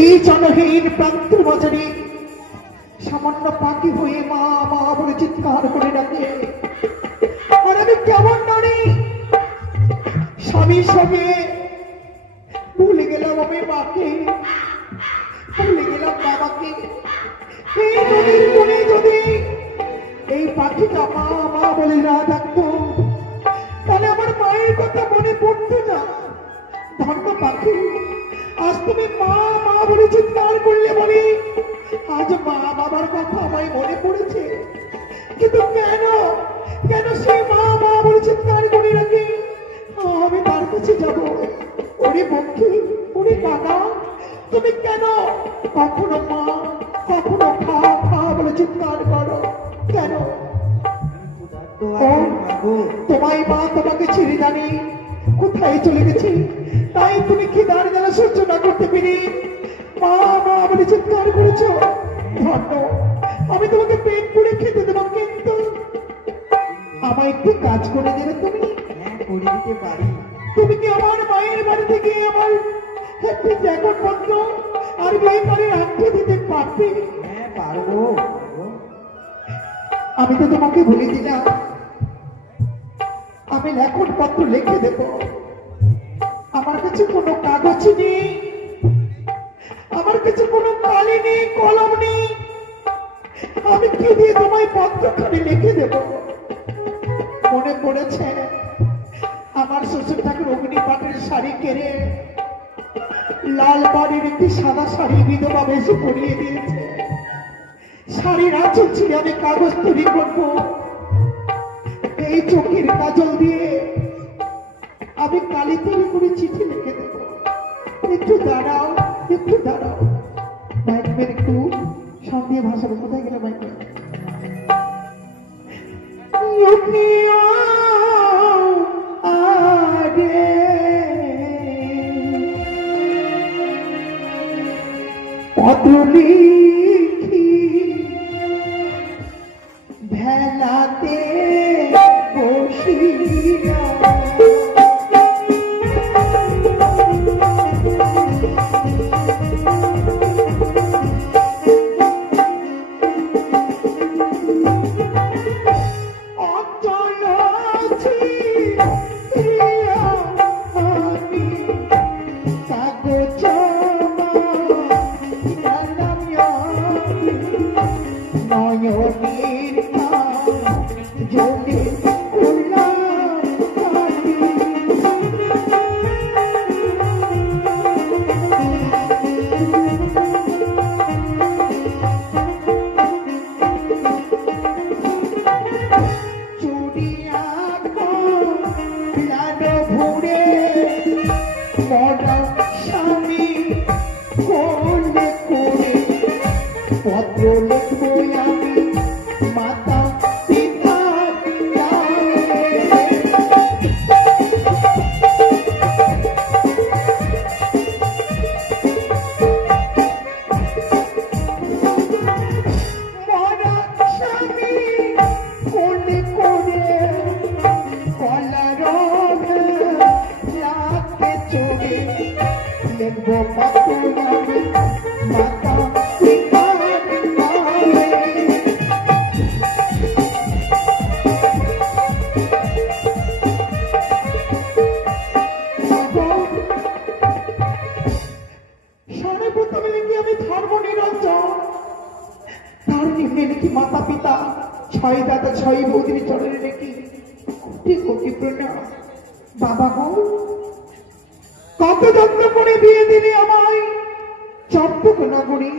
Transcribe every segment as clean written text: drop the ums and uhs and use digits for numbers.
এই জনহীন প্রান্তের বাজারে সামান্য পাখি হয়ে মা মা বলে চিৎকার করে ডাকে। আর আমি কেমন নারী স্বামীর সঙ্গে ভুলে গেলাম আমি মাকে, ভুলে গেলাম বাবাকে। এই নদীর কোণে যদি এই পাখিটা মা মা বলে না ডাকতো তাহলে আমার মায়ের কথা মনে পড়তো না। ধন্য পাখি, আজ তুমি মা মা বলে চিৎকার করলে বলে আজ মা বাবার কথা আমায় মনে পড়েছে। কিন্তু কেন কেন সেই মা মা বলে চিৎকার করে রাখি? আমি তার কাছে যাব। ওরে পক্ষী, ওরে কাকা, তুমি কেন কখনো মা কখনো খা খা বলে চিৎকার করো কেন? তোমায় মা তোমাকে ছেড়ে জানি কোথায় চলে গেছে, তাই তুমি খিদার জ্বালা সহ্য না করতে পেরে মা মা বলে চিৎকার করেছ। ধন্য, আমি তোমাকে পেট পুড়ে খেতে দেবো, কিন্তু আমায় একটু কাজ করে দেবে তুমি? হ্যাঁ, করে দিতে পারি। তুমি কি আমার মায়ের বাড়ি থেকে আমার একটি জ্যাকেট পত্র আর বিয়ে করে রাখতে দিতে পারবে? হ্যাঁ, পারবো। আমি তো তোমাকে বলে দিলাম আমি লেখন পত্র লিখে দেব। আমার কাছে কোনো কাগজ নেই, আমার কাছে কোনো কালি নেই, কলম নেই। আমি কি দিয়ে তোমায় পত্রখানি লিখে দেব? মনে পড়েছে আমার শ্বশুর ঠাকুর অগ্নিপাটের শাড়ি কেড়ে লাল বাড়ির একটি সাদা শাড়ি বিধবা বেশি পরিয়ে দিয়েছে। শাড়ির আঁচল ছিঁড়ে আমি কাগজ তৈরি করবো। এই চোখের কাজল দিয়ে আমি কালি তৈরি করে চিঠি লিখে দেব। একটু দাঁড়াও, একটু দাঁড়াও। মাইকের একটু সন্ধ্যে ভাষার কোথায় গেলে মাইকের পত্র লিখি ভেলাতে বসিয়া মাতা পিতা ছয় দাদা ছয় বৌদির চরণে রেখে কোটি কোটি প্রণাম। বাবা গো, কত যত্ন করে বিয়ে দিলে আমায় চম্পক নগরী।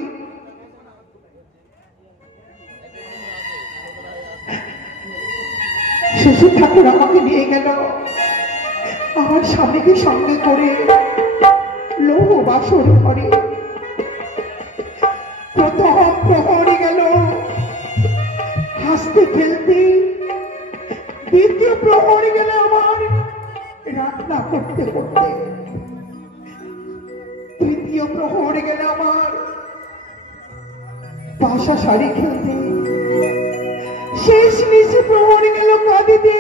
শ্বশুর ঠাকুর আমাকে নিয়ে গেল আমার স্বামীকে সঙ্গে করে লৌহ বাসর ঘরে। প্রথম প্রহরে গেল হাসতে খেলতে, দ্বিতীয় প্রহরে গেল আমার রান্না করতে করতে, তৃতীয় প্রহরে গেল আমার বাসা শাড়ি খেলতে, শেষ নিচে প্রহরে গেল কাঁদিতে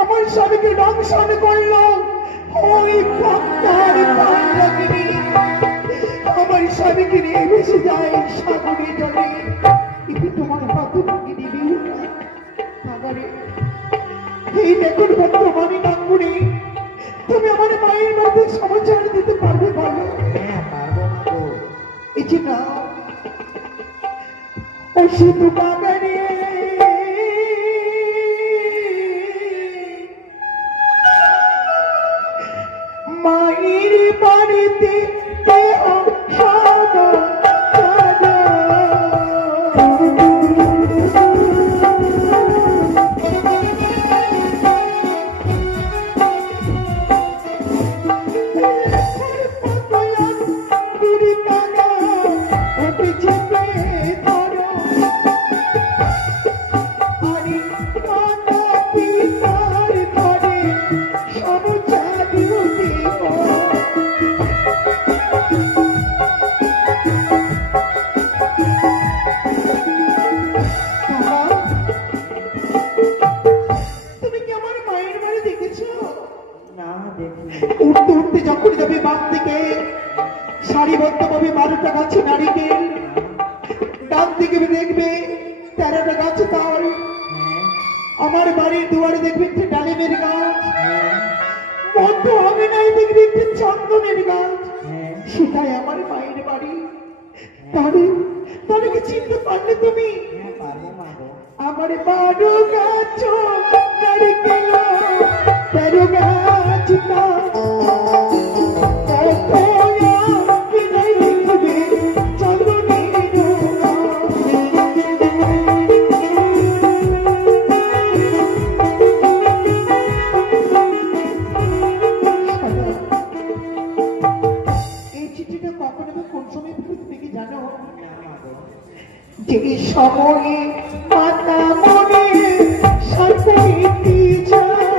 আমার স্বামীকে দংশন করলো ওই কান্নার কান্নাগিরি। আমার স্বামীকে নিয়ে ভেসে যায় সাগরে জলে, কিন্তু তোমার হাতে ভাঙিনি বিহুটা সাগরে। এই দেখুন বর্তমানে নাঙ্গুরি, তুমি আমার মায়ের বাড়িতে সমাচার দিতে পারবে বলো? হ্যাঁ পারবো মা গো। এই যে না ও শুধু বাগানে মায়ের বাড়িতে উঠতে উঠতে যখন যাবে বাপ থেকে সারিবদ্ধভাবে 12টা গাছে নারিকেল, ডান দিকে দেখবে 13টা গাছে তাল, আমার বাড়ির দুয়ারে দেখবে একটি ডালিমের গাছ, মধ্য অঙ্গনায় দেখবে একটি চন্দনের গাছ, সেটাই আমার মায়ের বাড়ি। তাহলে কি চিনতে পারলে তুমি? পারবো মা গো। আমার 12 গাছ নারিকেল, 13 গাছ তাল, যে সময়ে মাতা মনে সাথে যায়,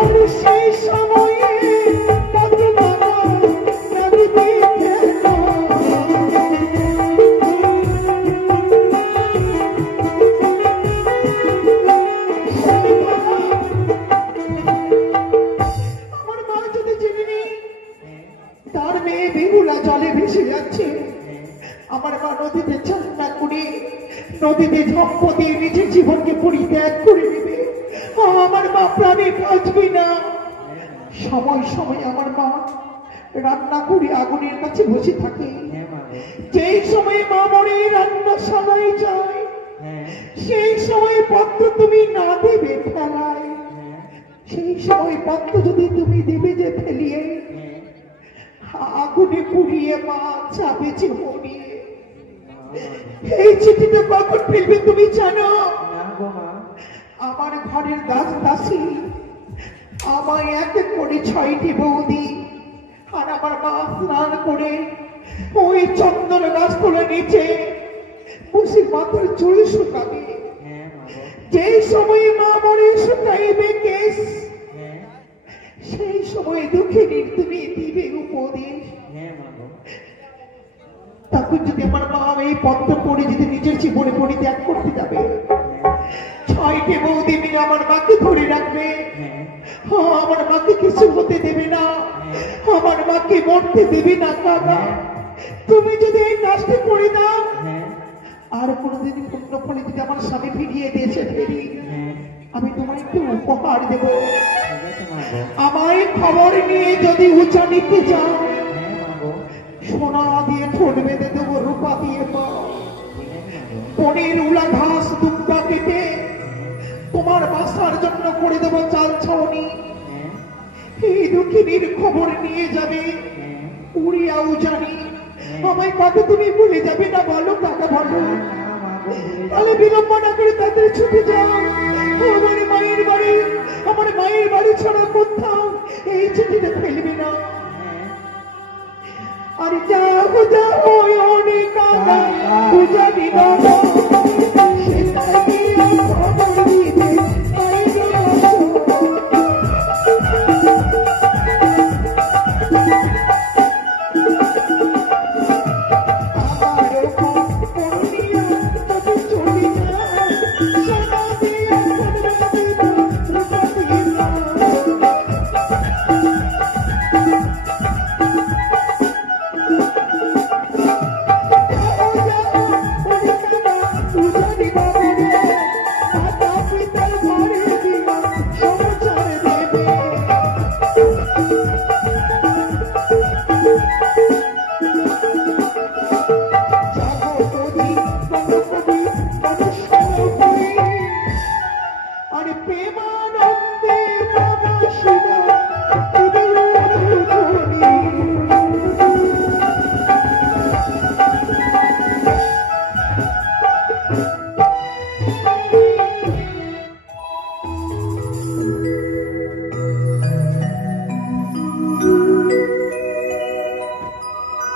আর সেই সময়ে দাদু বাবা দাদিতে কেন আমার মা যদি জেনে নেই তার মেয়ে বেহুলা জলে ভেসে যাচ্ছে, আমার মা নদীতে চান্না করে নদীতে ঝম্প দিয়ে নিজের জীবনকে পরিত্যাগ করে নেবে, আমার মা প্রাণে বাঁচবে না। সময় সময় আমার মা রান্না করে আগুনের কাছে বসে থাকে, যেই সময় মা মরে রান্নাশালায় যায় সেই সময় পত্র তুমি না দেবে ফেলায়, সেই সময় পত্র যদি তুমি দেবে যে ফেলিয়ে আগুনে পুড়িয়ে মা চাপেছে মরিয়ে, এই চিঠিতে কখন ফেলবে তুমি জানো? আমার ঘরের গাছ দাসী আমায় এক এক করে 6টি বৌদি আর আমার মা স্নান করে ওই চন্দন গাছগুলো নিচে বসে মাথার চুল শুকাবে, যে সময় মা মরে শুকাইবে কেশ সেই সময় দুঃখিনীর তুমি দিবে উপদেশ। তখন যদি আমার মা এই পত্র পড়ে যদি নিজের জীবনে পরিত্যাগ করতে যাবে, 6টি বৌদি মিলে আমার মাকে ধরে রাখবে, আমার মাকে কিছু হতে দেবে না, আমার মাকে মরতে দেবে না। কাকা তুমি যদি এই কাজটি করে দাও, আর কোনোদিন পূর্ণ ফলে যদি আমার স্বামী ফিরিয়ে দিয়েছে ফেরি, আমি তোমার একটু উপহার দেব। আমায় খবর নিয়ে যদি উঁচা নিতে যাও, সোনা দিয়ে ঠোঁট বেঁধে দেবো, রূপা দিয়ে পা, বনের উলা ঘাস দুব্বা কেটে তোমার বাসার জন্য করে দেবো চাল ছাউনি। এই দুঃখিনীর খবর নিয়ে যাবে উড়িয়াও জানি, আমায় কত তুমি ভুলে যাবে না বলো কাকা বলো? তাহলে বিলম্ব না করে তাদের ছুটে যাও আমার মায়ের বাড়ি, আমার মায়ের বাড়ি ছাড়া কোথাও এই চিঠিটা ফেলবে না। আর যাও যাও অনেক পূজা দিব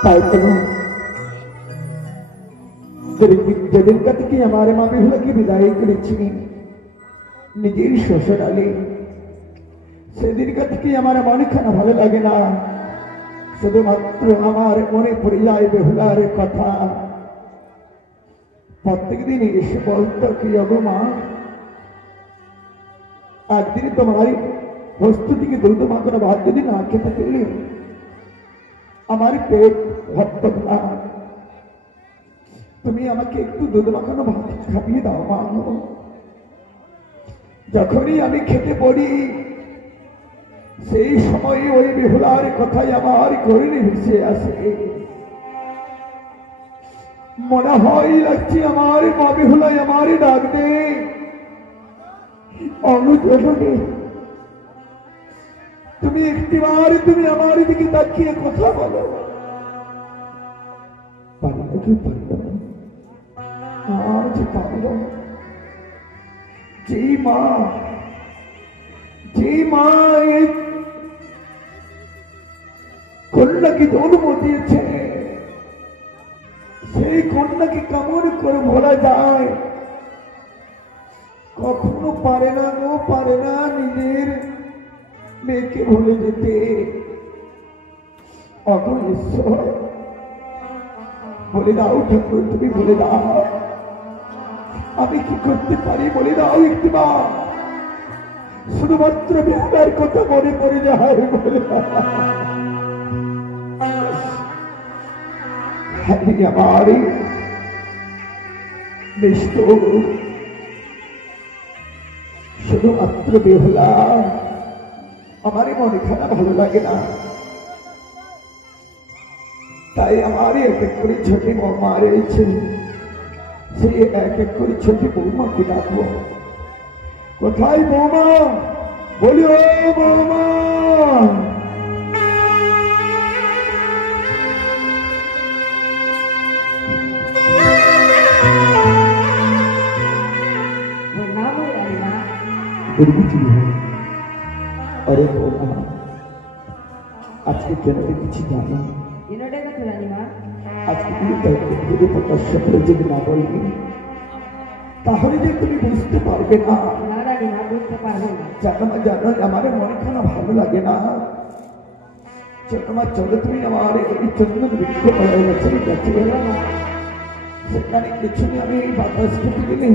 সেটাই খবর দিতে যেদিনকার থেকে আমার মা বিহুলাকে বিদায় করেছিলেন নিজের শ্বশুরালে সেদিনকার থেকে আমার মনখানা ভালো লাগে না শুধুমাত্র আমার মনে পড়ে যায় বেহুলার কথা প্রত্যেক দিন এসে বলতো কি অগো মা একদিন তোমার প্রস্তুতিকে দুধ মাখানো ভাত যদি না খেতে পেলে আমার পেট ভর্ত না তুমি আমাকে একটু দুধ মাখানো ভাত খাইয়ে দাও মা যখনই আমি খেতে পড়ি সেই সময় ওই বেহুলার কথাই আমার করিনি ভেসে আসে মনে হয় লাগছে আমার মা বেহুলাই আমারই ডাক দে অনুজনে তুমি একটিবার তুমি আমার দিকে তাকিয়ে কথা বলো পারি নাকি পারল আজ পারল যে মা এই কন্যাকে জন্ম দিয়েছে সেই কন্যাকে কেমন করে ভোলা যায় কখনো পারে না গো পারে না নিজের মেয়েকে ভুলে যেতে অগো ঈশ্বর বলে দাও ঠাকুর তুমি বলে দাও আমি কি করতে পারি বলে দাও একটিবার শুধুমাত্র বেহুলার কথা মনে পড়ে যায় বলে আমার নিষ্ঠুর শুধুমাত্র বেহুলা আমারই মনে খারাপ ভালো লাগে না তাই আমারই এক এক করে ছোটি বৌমা রয়েছে সেই এক এক করে ছোটি বৌমাকে ডাকবো কোথায় বৌমা বলি ও বৌমা अरे बोला आज के क्या किसी जाना आज के प्रकाश जब ना बोली তাহলে যে তুমি বুঝতে পারবে না জানো না জানো আমার মনে খানা ভালো লাগে না চলো তুমি আমার এই চন্দ্র বৃক্ষ গেছে সেখানে কিছু আমি বাতাস খেতে গেলে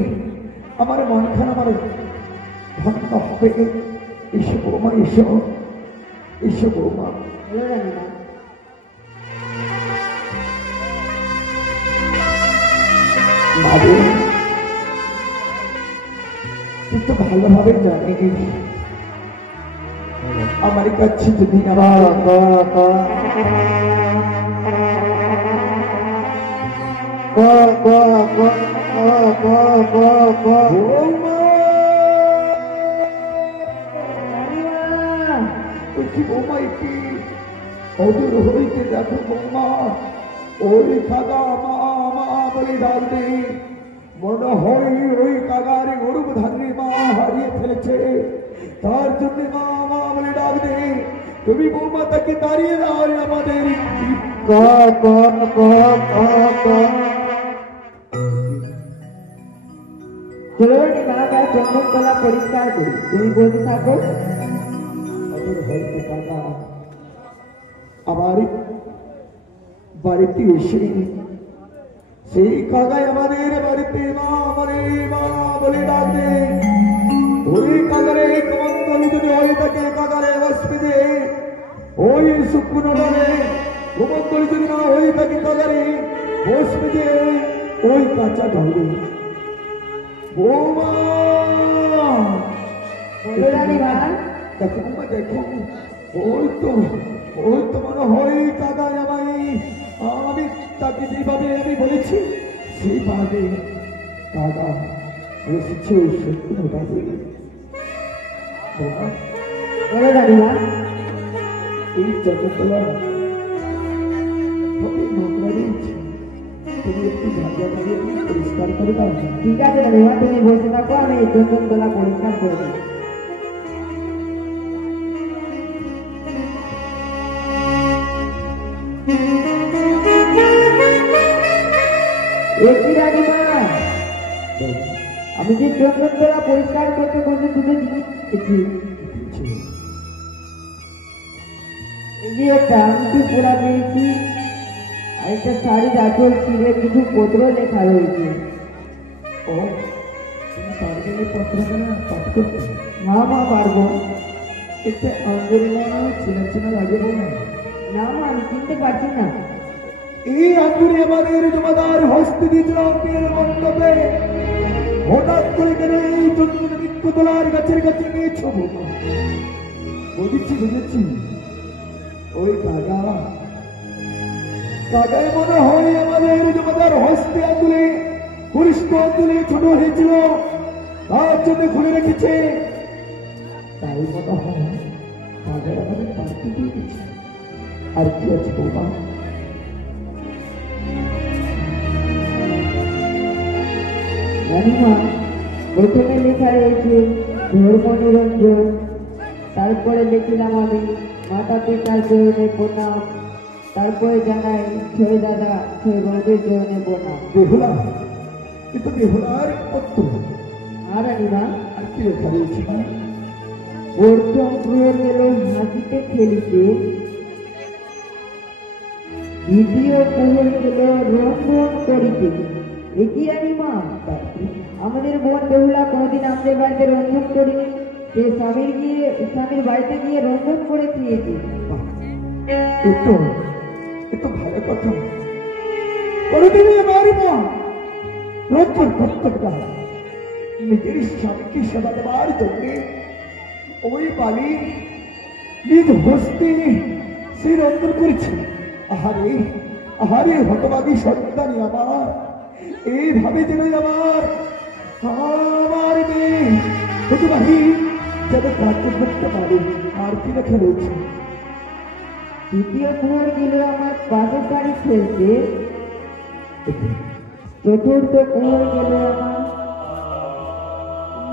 আমার মন খানা আমার ধন্য হবে এসো বৌমা এসো বৌমা মারে তুই তো ভালোভাবে জানিস আমার কাছে যদি বৌমা একটি অদূর হইতে দেখো বৌমা ওই খাগা মা মা বলে ডাক দে মনে হয় ওই কাগারে গরুব ধারী মা হারিয়ে ফেলেছে তার জন্য মা মা বলে ডাক দে তুমি বৌমা তাকে দাঁড়িয়ে দাও আমাদের ক ক ক ক ক চলো রানীমা তার চন্দনতলা পরিষ্কার করি, তুমি বলতে থাকো। অদূর হইতে কাকা আমার বাড়িতে এসে সেই কাকাই আমাদের বাড়িতে মা বলে ডাকবে। ওই কাকারে কমন্তলি যদি হয়ে থাকে কাকারে বসবে, ওই শুক্র বলে কমন্তলি যদি না হয়ে থাকে কাকারে বসবে, ওই কাঁচা ঢালবে। বৌমা বলো রানীমা। দেখো বৌমা দেখো, ওই তো মনে হয় কাকা জামাই। আমি তাকে যেভাবে আমি বলেছি সেইভাবে কাকা বসেছে ওই সত্যি ওটাকে। বলো রানীমা। এই চন্দ্রতলা নোংরা দিয়েছে, তুমি একটু জায়গা দিয়ে পরিষ্কার করে দাও। ঠিক আছে রানীমা, তুমি বসে থাকো, আমি এই চন্দনতলা পরিষ্কার করে দেবো। একই রানীমা, আমি যে চন্দনতলা পরিষ্কার করতে করতে দুটো জিনিস পেয়েছি। এই যে একটা আংটি পোড়া পেয়েছি, আর একটা শাড়ির আঁচল ছিঁড়ে কিছু পত্র লেখা রয়েছে। ও তুমি পারবে এই পত্রখানা পাঠ করতে? মা পারবো। এতে আন্দোলন চেনা চেনা লাগে বৌমা। না মা, আমি চিনতে পারছি না। এই আঙ্গুরে আমাদের জমাদার হস্তে দিয়েছিলাম বিয়ের মণ্ডপে, হঠাৎ করে কেন এই চন্দ্রতলার গাছের কাছে নিয়েছো বৌমা? বুঝেছি ওই কাকাই মনে হয় আমাদের জমাদার হস্তে আঙ্গুলে পরিষ্ক আঙ্গুলে ছোট হয়েছিল, তার জন্য খুলে রেখেছে। তাই মনে হয় কাকাই আমাদের পার্টি দিয়ে দিচ্ছে। আর কি আছে বৌমা? রানীমা, প্রথমে লেখা রয়েছে ধর্ম নিরঞ্জন, তারপরে লিখলাম আমি মাতা পিতার চরণে প্রণাম, তারপরে জানাই ছয় দাদা ছয় বন্ধুর চরণে প্রণাম। বেহুলা, কিন্তু বেহুলার পত্র। আর রানীমা, আর কি লেখা রয়েছে? প্রথম প্রহর গেল হাসিতে খেলিতে, দ্বিতীয় প্রহর গেল রন্ধন করিতে। একই রানীমা, আমাদের বোন বেহুলা কোনোদিন আমাদের বাড়িতে রন্ধন করিনি, সে স্বামীর বাড়িতে গিয়ে রন্ধন করে খেয়েছে। একটু ভালো কথা। কোনোদিনই আমার মা রন্ধন করতে না, নিজের স্বামীকে সেবা দেওয়ার জন্য ওই বালি নিজ হস্তে সে রন্ধন করেছে। আহারে হতভাগী সন্তানী আমার, এইভাবে যেন আমার মেয়ে হতভাগী যেন কাজ করতে পারে। আর কি লেখা রয়েছে? তৃতীয় প্রহর গেল আমার পাশের বাড়ি খেলতে, চতুর্থ প্রহর গেল আমার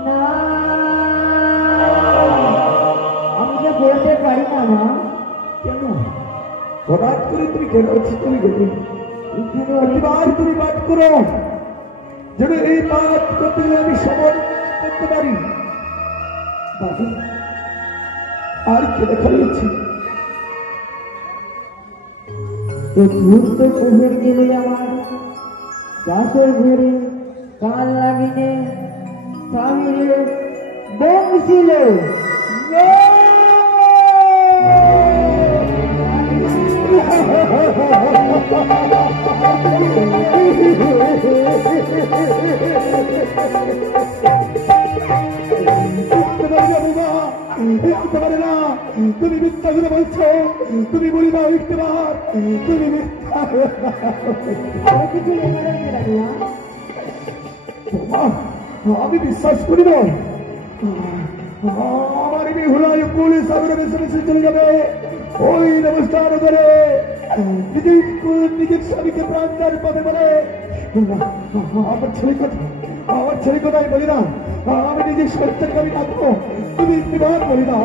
না, আমি যে বলতে পারি না মা। কেন হঠাৎ করে তুমি কেন তুমি গেলে? প্রতিবার তুমি পাঠ করো যেন এই পাঠ করতে গেলে আমি সময় করতে পারি। বাবু, আর কি লেখা রয়েছে? চতুর্থ প্রহর গেল আমার বাসর ঘরে কান লাগিনে স্বামীর বংশিল। তুমি মিথ্যা করে বলছো, তুমি বলি না উঠতে পার, তুমি মিথ্যা। আমি বিশ্বাস করি না আমার বেহুলায় পুলিশ সাগরে বেশি বেশি চলে যাবে ওই নমস্কার করে নিজের স্বামীকে প্রাণদান পাবে বলে। আমার ছেলে কথাই বলি না, আমি নিজের সত্যকে আমি রাখবো, তুমি বলি না।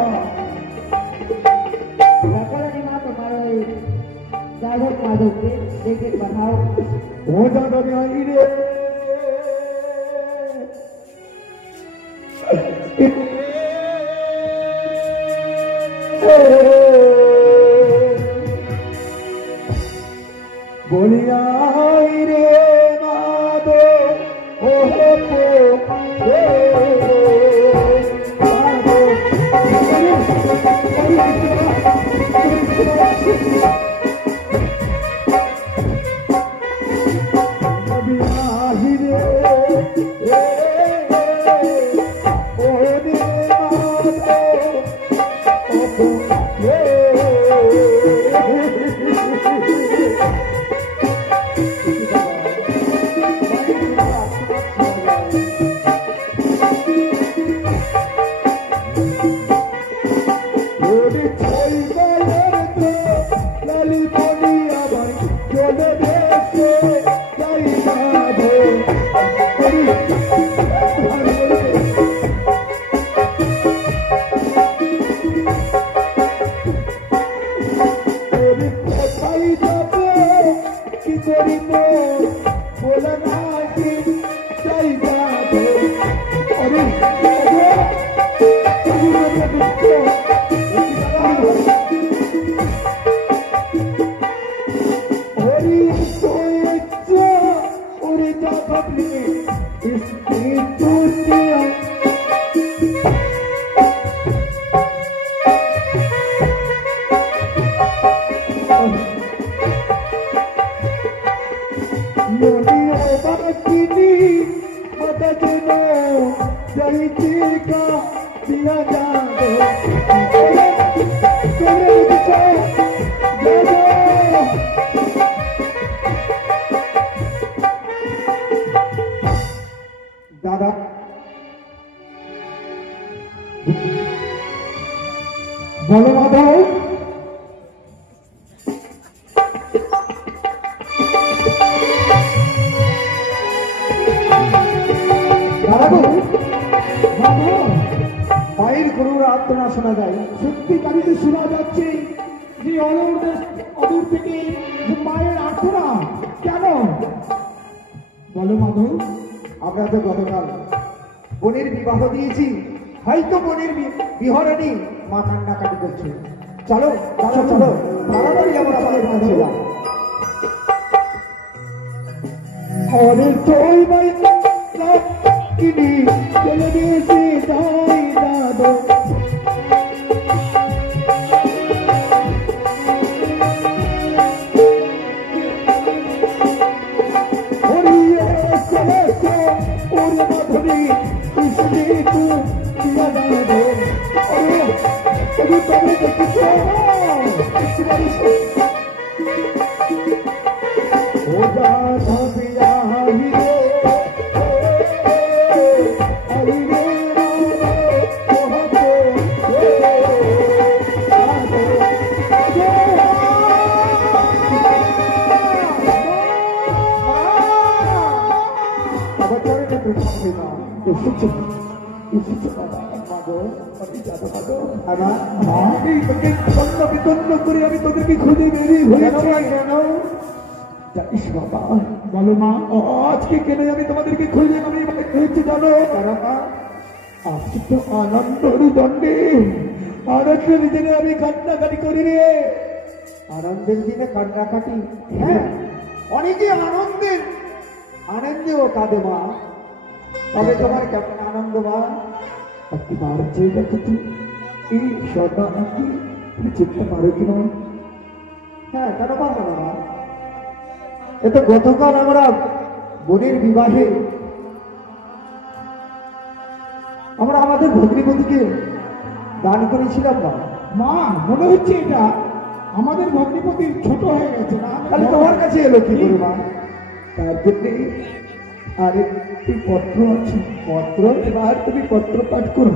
তোমার ওই যা সাধক মাধবকে ডেকে পাঠাও। ও দাদা রে বলিয়াই রে মাধব ও দাদা বলো মাধব মায়ের গরুর আর্তনা শোনা যায়। সত্যিকারিতে শোনা যাচ্ছে যে অদূর থেকে মায়ের আর্তনা। কেন বলো মাধব? আমরা তো গতকাল বোনের বিবাহ দিয়েছি, হয়তো বোনের বিহরণী মা কান্নাকাটি করছে। চলো চলো চলো তাড়াতাড়ি আমরা আমাদের কাছে যাই। অনেক চই মাই কিনি চলে গেছে তাই দাদো ওরিয়ে চলেছে ওরে মাধবী কৃষ্ণে তু দিয়া দাদো ওরে ওরে তবে দেখছো ও দাদা পিয়া হিরে আমি তোদেরকে খুঁজে বেরিয়ে হয়েছি। কেন জানিস বাবা? বলো মা। আজকে কেন আমি তোমাদেরকে খুঁজে হয়েছি জানো? আজকে তো আনন্দের দণ্ডে আনন্দের দিনে আমি কান্নাকাটি করি রে। আনন্দের দিনে কান্নাকাটি? হ্যাঁ, অনেকে আনন্দেও কাঁদে মা। তবে তোমার কেমন আনন্দ মা? একবার চেয়ে দেখো এই সদা তুমি চিনতে পারো কি না? হ্যাঁ, কেন পারবো না মা? এ তো গতকাল আমরা বোনের বিবাহে আমরা আমাদের ভগ্নিপতিকে দান করেছিলাম মা। মা মনে হচ্ছে এটা আমাদের ভগ্নিপতি ছোট হয়ে গেছে না? তাহলে তোমার কাছে এলো কি করে মা? তার জন্যে আরেকটি পত্র আছে, পত্র এবার তুমি পত্র পাঠ করো।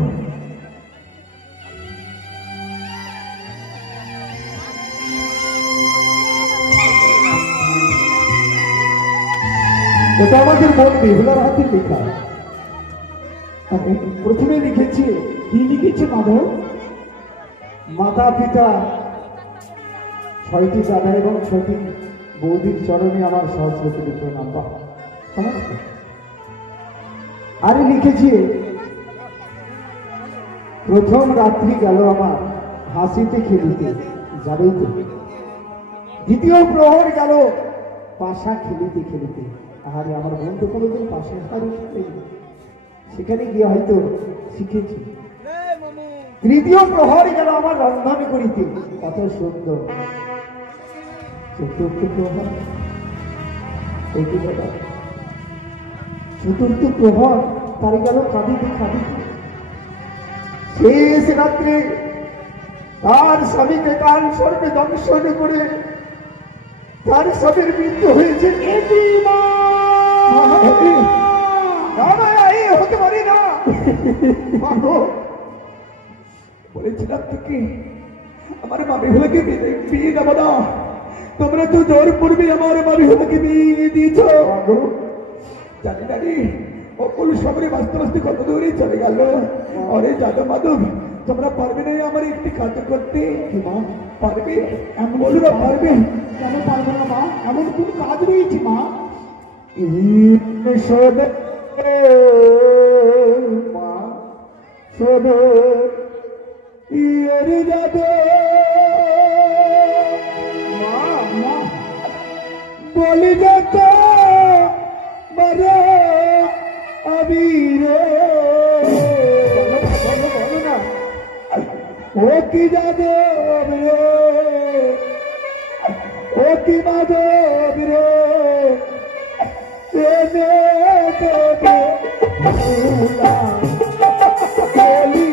এটা আমাদের বোন বেহুলার হাতে লেখা। প্রথমে লিখেছে, কি লিখেছে মাধব? মাতা পিতা ছয়টি দাদা এবং ছয়টি বৌদির চরণে আমার সহস্রকে প্রণাম। সমস্ত আরে লিখেছি, প্রথম রাত্রি গেল আমার হাসিতে খেলিতে, যাবেই তো। দ্বিতীয় প্রহর গেল পাশা খেলিতে খেলিতে। আরে আমার বন্ধু কোনোদিন পাশা খেলেনি, সেখানে গিয়ে হয়তো শিখেছি। তৃতীয় প্রহর গেল আমার রন্ধন করিতে, কত সুন্দর। চতুর্থ প্রহর, চতুর্থ প্রহর তার গেল কাঁদিতে কাঁদিতে। শেষ রাত্রে তার স্বামীকে কাল স্বর্গে দংশন করে তার স্বামীর মৃত্যু হয়েছে। হতে পারি না, বলেছিলাম তোকে আমার মামি হলাকে বিয়ে দেবো না, তোমরা তো জোর পড়বে আমার মামি হলাকে বিয়ে দিয়েছ। জানি না রে অকুল সবরে বাঁচতে বাঁচতে কত দূরে চলে গেল। অরে যাদব মাধব, তোমরা পারবে না আমার একটি কাজ করতে? পারবে? এমন বলুন পারবে? কেন পারবে না মা? এমন কোন কাজ রয়েছে মা? মা শোধ ইয়ের যাদব মা বলি যত বড় আবিরে ও কি যাদব রে, ও কি মাধব রে, এনে দেবে ভুলা বলি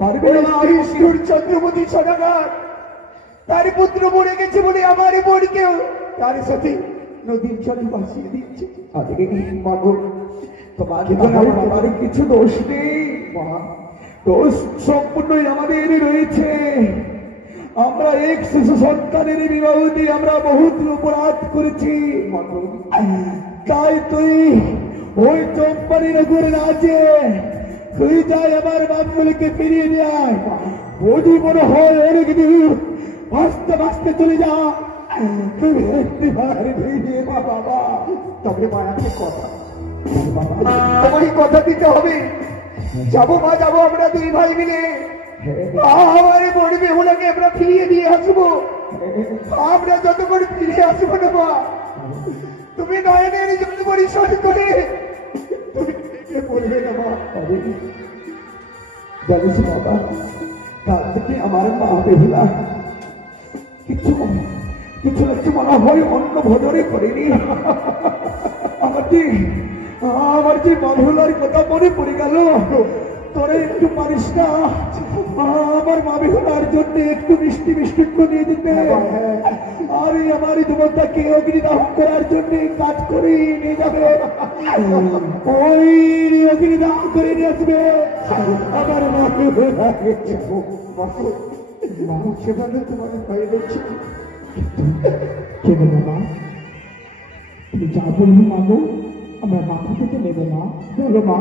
পারবে না চন্দ্রমতি সদাগর তার পুত্র মরে গেছে বলে আমার বোনকেও তার সাথে নদীর জলে ভাসিয়ে দিচ্ছে। আজকে মাগো তোমার কিছু দোষ নেই মা, দোষ সম্পূর্ণই আমাদের রয়েছে। আমরা এক শিশু সন্তানের বিবাহ দিয়ে আমরা বহুত অপরাধ করেছি। তাই তুই ওই চম্পানির ঘুরে না আছে, তুই যাই আমার বাপগুলিকে ফিরিয়ে নিয়ে আয়। যদি মনে হয় অনেক দূর ভাসতে ভাসতে চলে যা, তুমি একটি বাবা। তবে মায়াকে কথা তোমাকে কথা দিতে হবে। যাবো মা, যাবো আমরা দুই ভাই মিলে আমার বড় বেহুলাকে আমরা ফিরিয়ে দিয়ে আসবো। আমরা যতক্ষণ ফিরে আসবো না মা, তুমি নয়নের জল পরিশোধ করে তুমি বলবে না মা। জানিস বাবা, কাল থেকে আমার মা বেহুলা কিছু কিছু একটু মনে হয় অন্য ভোজনে করেনি। আমার যে বাবুলার কথা মনে পড়ে গেল। তোরে একটু পারিস না আমার মা বেহুলার জন্য একটু মিষ্টি মিষ্টি নিয়ে দিতে, আর আমার যুবকটাকে অগ্নিদাহ করার জন্য কাজ করে নিয়ে যাবে। ওই অগ্নিদাহ করে নিয়ে আসবে আমার মা বেহুলা। সেভাবে তোমাকে ভয় দিচ্ছি কেন মা? তুমি যা বলবি মাগো আমরা মাথা থেকে নেবে না। বলো মা,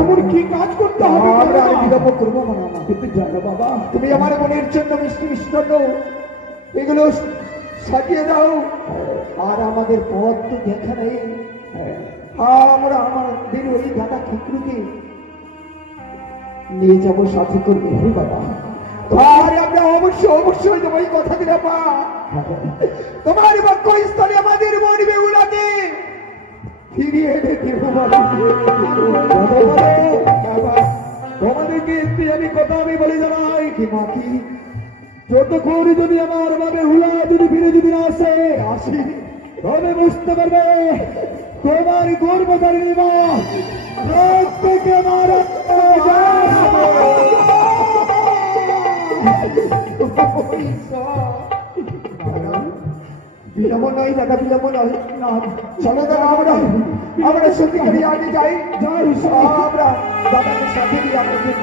এমন কি কাজ করতে হবে? আমরা বিরোধ করবো না কিন্তু জানো বাবা, তুমি আমার মনের জন্য মিষ্টি মিষ্টান্ন এগুলো সাজিয়ে দাও। আর আমাদের পথ তো দেখা নেই। আমরা আমাদের ওই দাদা ঠিকরুকে নিয়ে যাবো, সাথে করবে বাবা। আর আমরা অবশ্যই তোমার কথা দিলে পা তোমার বক্ষস্থলে আমাদের মন বেহুলাকে ফিরিয়ে এনে দেব। তোমাদেরকে একটি আমি কথা আমি বলে জানাই কি মাকি, যতক্ষণ যদি আমার মা বেহুলা যদি ফিরে যদি না আসি তবে বুঝতে পারবে তোমার গর্ভধারিণী মা থেকে মারা বিলম্ব নয় দাদা, বিলম্ব নয়। চলো দাদা আমরা সত্যি করে আগে যাই। আমরা দাদাকে সাথে দিয়ে আপনাদের